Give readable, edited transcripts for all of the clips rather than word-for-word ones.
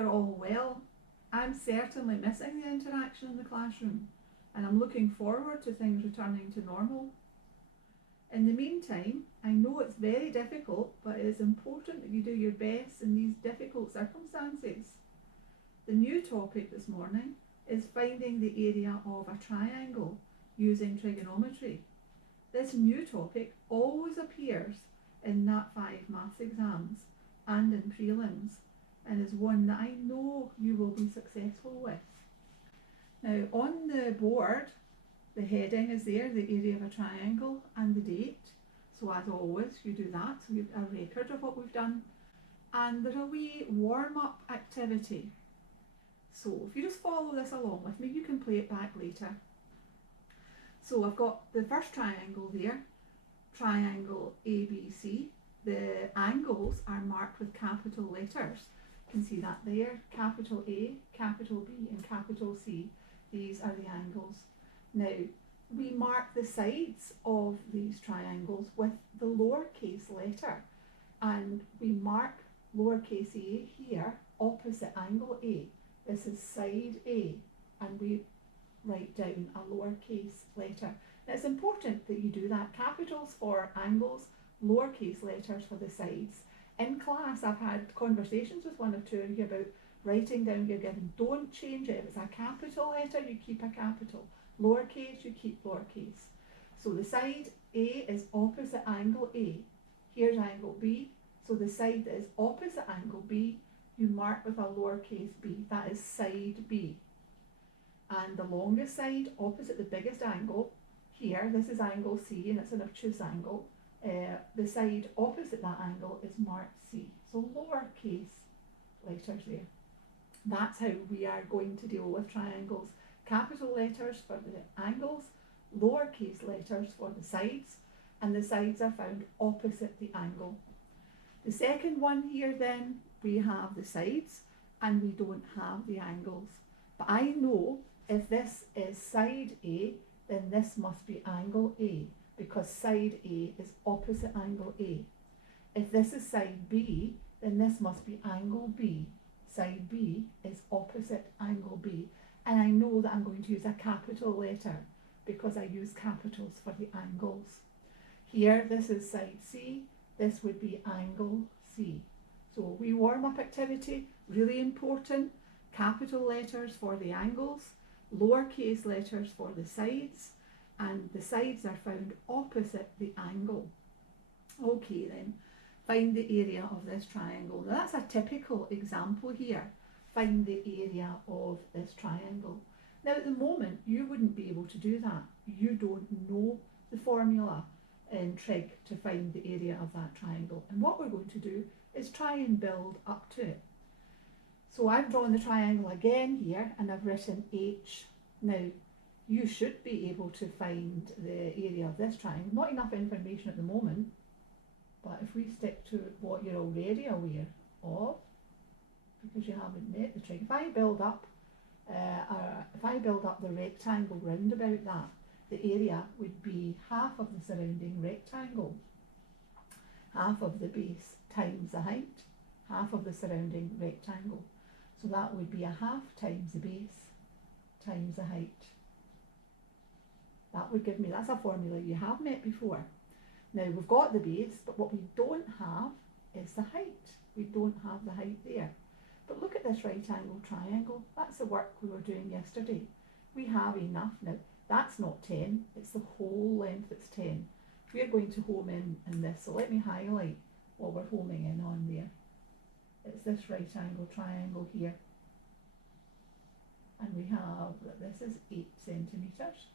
you're all well. I'm certainly missing the interaction in the classroom, and I'm looking forward to things returning to normal. In the meantime, I know it's very difficult, but it is important that you do your best in these difficult circumstances. The new topic this morning is finding the area of a triangle using trigonometry. This new topic always appears in Nat 5 maths exams and in prelims, and is one that I know you will be successful with. Now on the board, the heading is there, the area of a triangle, and the date. So as always, you do that, so you have a record of what we've done. And there's a wee warm-up activity. So if you just follow this along with me, you can play it back later. So I've got the first triangle there, triangle ABC. The angles are marked with capital letters. You can see that there, capital A, capital B and capital C. These are the angles. Now, we mark the sides of these triangles with the lowercase letter, and we mark lowercase a here opposite angle A. This is side A, and we write down a lowercase letter. Now, it's important that you do that. Capitals for angles, lowercase letters for the sides. In class, I've had conversations with one or two of you about writing down your given. Don't change it. If it's a capital letter, you keep a capital. Lowercase, you keep lowercase. So the side A is opposite angle A. Here's angle B. So the side that is opposite angle B, you mark with a lowercase b. That is side B. And the longest side opposite the biggest angle, here, this is angle C, and it's an obtuse angle. The side opposite that angle is marked C. So lowercase letters there. That's how we are going to deal with triangles. Capital letters for the angles, lowercase letters for the sides, and the sides are found opposite the angle. The second one here then, we have the sides and we don't have the angles. But I know if this is side A, then this must be angle A, because side A is opposite angle A. If this is side B, then this must be angle B. Side B is opposite angle B. And I know that I'm going to use a capital letter because I use capitals for the angles. Here, this is side C. This would be angle C. So we warm-up activity, really important. Capital letters for the angles, lowercase letters for the sides, and the sides are found opposite the angle. Okay then, find the area of this triangle. Now that's a typical example here. Find the area of this triangle. Now at the moment, you wouldn't be able to do that. You don't know the formula in trig to find the area of that triangle. And what we're going to do is try and build up to it. So I've drawn the triangle again here, and I've written H. Now, you should be able to find the area of this triangle. Not enough information at the moment, but if we stick to what you're already aware of, because you haven't met the trig, if I build up the rectangle round about that, the area would be half of the surrounding rectangle, half of the base times the height, half of the surrounding rectangle. So that would be a half times the base times the height. That would give me, that's a formula you have met before. Now we've got the base, but what we don't have is the height. We don't have the height there. But look at this right angle triangle. That's the work we were doing yesterday. We have enough now. That's not 10, it's the whole length that's 10. We're going to home in this, so let me highlight what we're homing in on there. It's this right angle triangle here. And we have that this is 8 centimetres.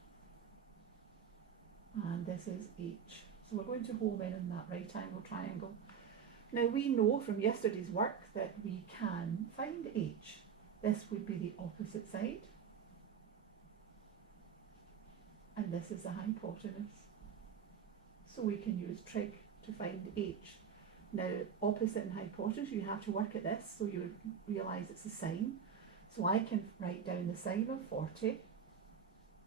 And this is H. So we're going to home in that right angle triangle. Now we know from yesterday's work that we can find H. This would be the opposite side. And this is the hypotenuse. So we can use trig to find H. Now opposite and hypotenuse, you have to work at this, so you realise it's a sine. So I can write down the sine of 40.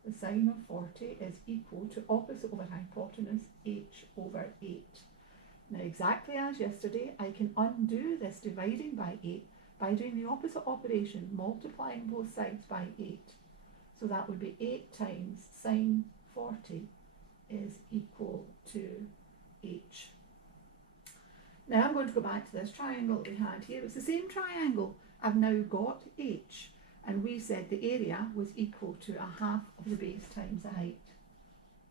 The sine of 40 is equal to opposite over hypotenuse, h over 8. Now exactly as yesterday, I can undo this dividing by 8 by doing the opposite operation, multiplying both sides by 8. So that would be 8 times sine 40 is equal to h. Now I'm going to go back to this triangle that we had here. It's the same triangle. I've now got h, and we said the area was equal to a half of the base times the height.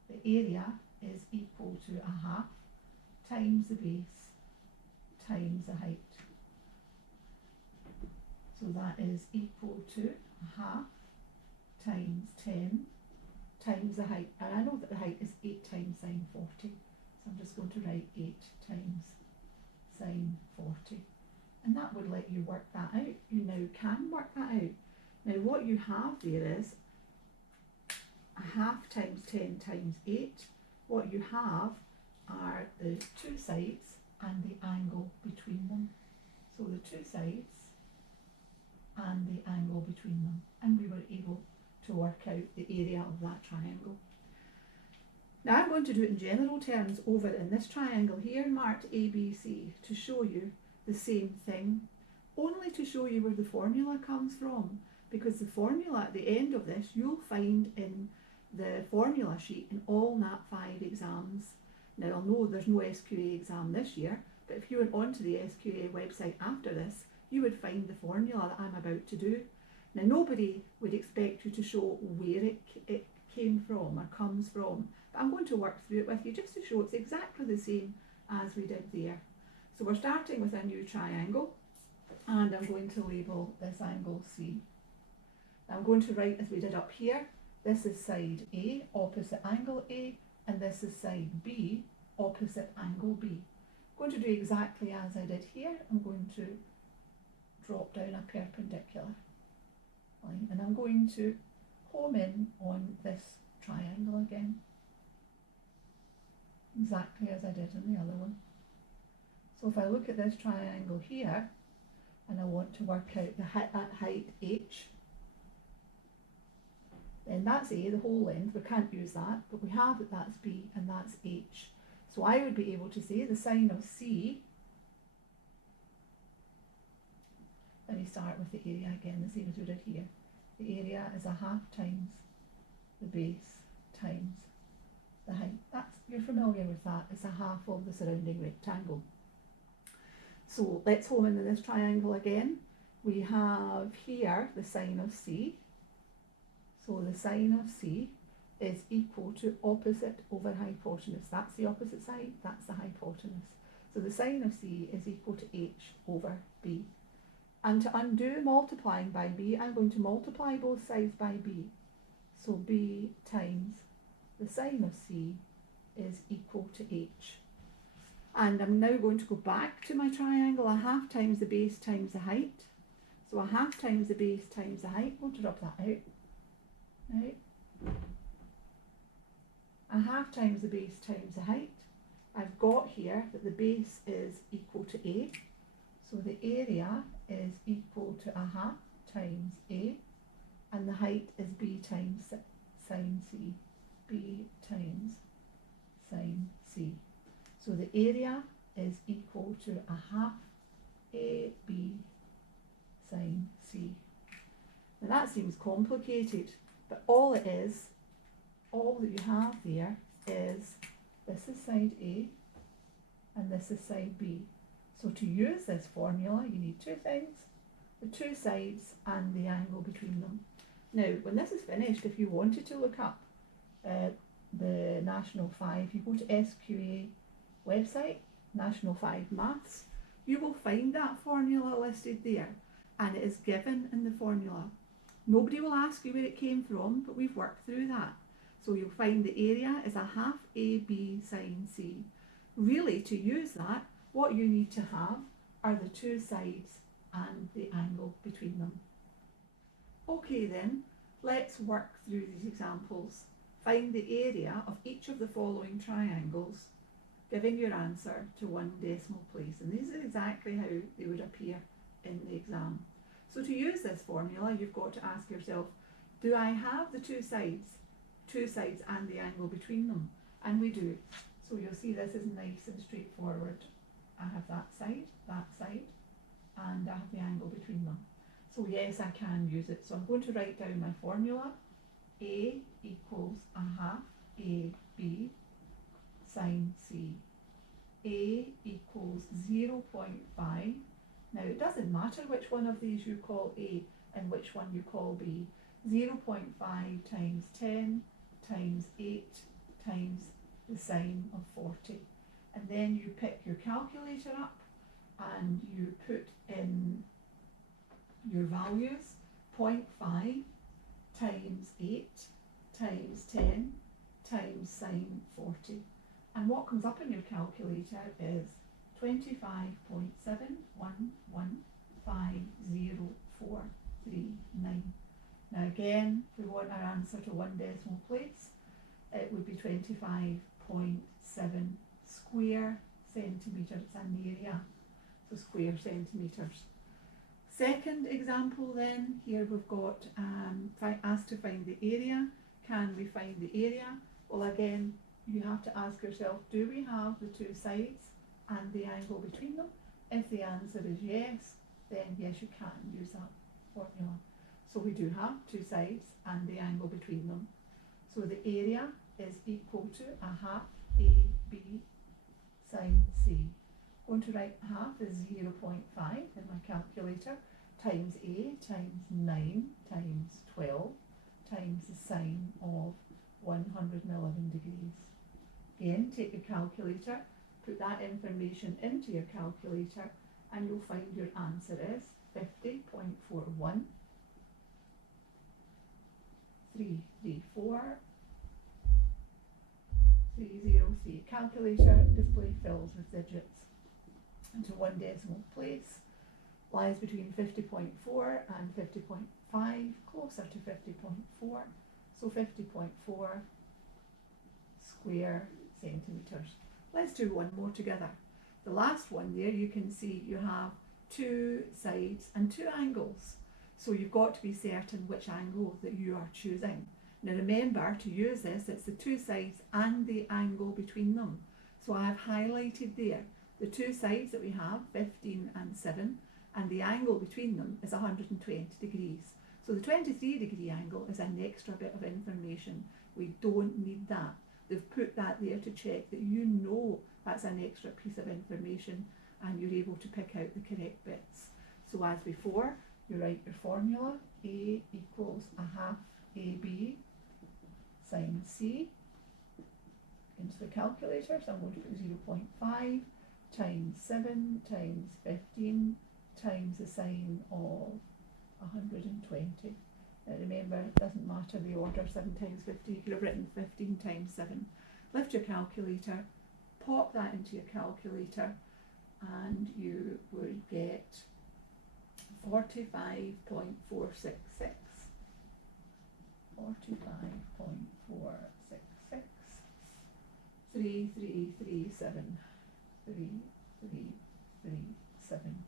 The area is equal to a half times the base times the height. So that is equal to a half times 10 times the height. And I know that the height is 8 times sine 40. So I'm just going to write 8 times sine 40. And that would let you work that out. You now can work that out. Now what you have there is a half times 10 times 8. What you have are the two sides and the angle between them. So the two sides and the angle between them. And we were able to work out the area of that triangle. Now I'm going to do it in general terms over in this triangle here marked ABC to show you the same thing, only to show you where the formula comes from, because the formula at the end of this you'll find in the formula sheet in all NAT 5 exams. Now I know there's no SQA exam this year, but if you went onto the SQA website after this, you would find the formula that I'm about to do. Now nobody would expect you to show where it came from or comes from, but I'm going to work through it with you just to show it's exactly the same as we did there. So we're starting with a new triangle, and I'm going to label this angle C. I'm going to write as we did up here, this is side A, opposite angle A, and this is side B, opposite angle B. I'm going to do exactly as I did here. I'm going to drop down a perpendicular line, and I'm going to home in on this triangle again, exactly as I did in the other one. So if I look at this triangle here, and I want to work out the height h, then that's A, the whole length. We can't use that, but we have that that's B and that's h. So I would be able to say the sine of C, let me start with the area again, the same as we did here. The area is a half times the base times the height. You're familiar with that. It's a half of the surrounding rectangle. So let's home into this triangle again. We have here the sine of C. So the sine of C is equal to opposite over hypotenuse. That's the opposite side, that's the hypotenuse. So the sine of C is equal to h over b. And to undo multiplying by b, I'm going to multiply both sides by b. So b times the sine of C is equal to h. And I'm now going to go back to my triangle, a half times the base times the height. So a half times the base times the height, we'll drop that out. Right. A half times the base times the height. I've got here that the base is equal to A, so the area is equal to a half times A, and the height is B times sine C. B times sine C. So the area is equal to a half AB sine C. Now that seems complicated, but all it is, all that you have there is, this is side A and this is side B. So to use this formula, you need two things, the two sides and the angle between them. Now, when this is finished, if you wanted to look up the National 5, you go to SQA website, National 5 Maths, you will find that formula listed there, and it is given in the formula. Nobody will ask you where it came from, but we've worked through that. So you'll find the area is a half AB sine C. Really, to use that, what you need to have are the two sides and the angle between them. Okay then, let's work through these examples. Find the area of each of the following triangles, giving your answer to one decimal place. And these are exactly how they would appear in the exam. So to use this formula, you've got to ask yourself, do I have the two sides and the angle between them? And we do. So you'll see this is nice and straightforward. I have that side, and I have the angle between them. So yes, I can use it. So I'm going to write down my formula. A equals a half AB sine C. A equals 0.5. Now it doesn't matter which one of these you call A and which one you call B. 0.5 times 10 times 8 times the sine of 40. And then you pick your calculator up and you put in your values. 0.5 times 8 times 10 times sine 40. And what comes up in your calculator is 25.71150439. Now again, if we want our answer to one decimal place, it would be 25.7 square centimetres. It's an area, so square centimetres. Second example then, here we've got asked to find the area. Can we find the area? Well again, you have to ask yourself, do we have the two sides and the angle between them? If the answer is yes, then yes, you can use that formula. So we do have two sides and the angle between them. So the area is equal to a half AB sine C. I'm going to write half is 0.5 in my calculator, times A times 9 times 12 times the sine of 111 degrees. Again, take your calculator, put that information into your calculator, and you'll find your answer is 50.41 334 303. Calculator display fills with digits into one decimal place. Lies between 50.4 and 50.5, closer to 50.4. So 50.4 square centimetres. Let's do one more together. The last one there, you can see you have two sides and two angles. So you've got to be certain which angle that you are choosing. Now remember, to use this, it's the two sides and the angle between them. So I've highlighted there the two sides that we have, 15 and 7, and the angle between them is 120 degrees. So the 23-degree angle is an extra bit of information. We don't need that. They've put that there to check that you know that's an extra piece of information and you're able to pick out the correct bits. So as before, you write your formula. A equals a half AB sine C into the calculator. So I'm going to put 0.5 times 7 times 15 times the sine of 120. Now remember, it doesn't matter the order, 7 times 15, you could have written 15 times 7. Lift your calculator, pop that into your calculator, and you would get 45.466. 45.466. 3337. 3337.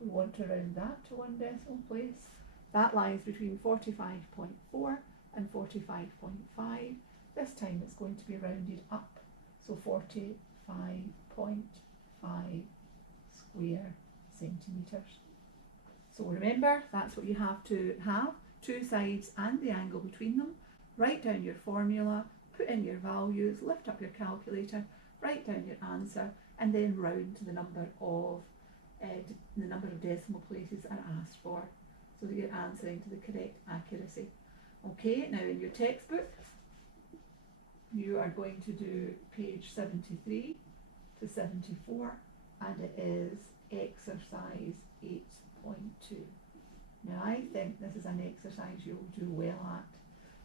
We want to round that to one decimal place. That lies between 45.4 and 45.5. This time it's going to be rounded up, so 45.5 square centimetres. So remember, that's what you have to have, two sides and the angle between them. Write down your formula, put in your values, lift up your calculator, write down your answer, and then round to the number of decimal places that are asked for, so that you're answering to the correct accuracy. Okay, now in your textbook, you are going to do page 73 to 74, and it is exercise 8.2. Now I think this is an exercise you'll do well at,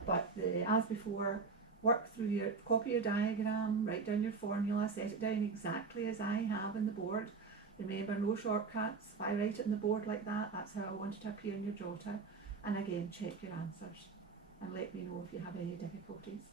but as before, work through your, copy your diagram, write down your formula, set it down exactly as I have in the board. Remember, no shortcuts. If I write it on the board like that, that's how I want it to appear in your jotter. And again, check your answers and let me know if you have any difficulties.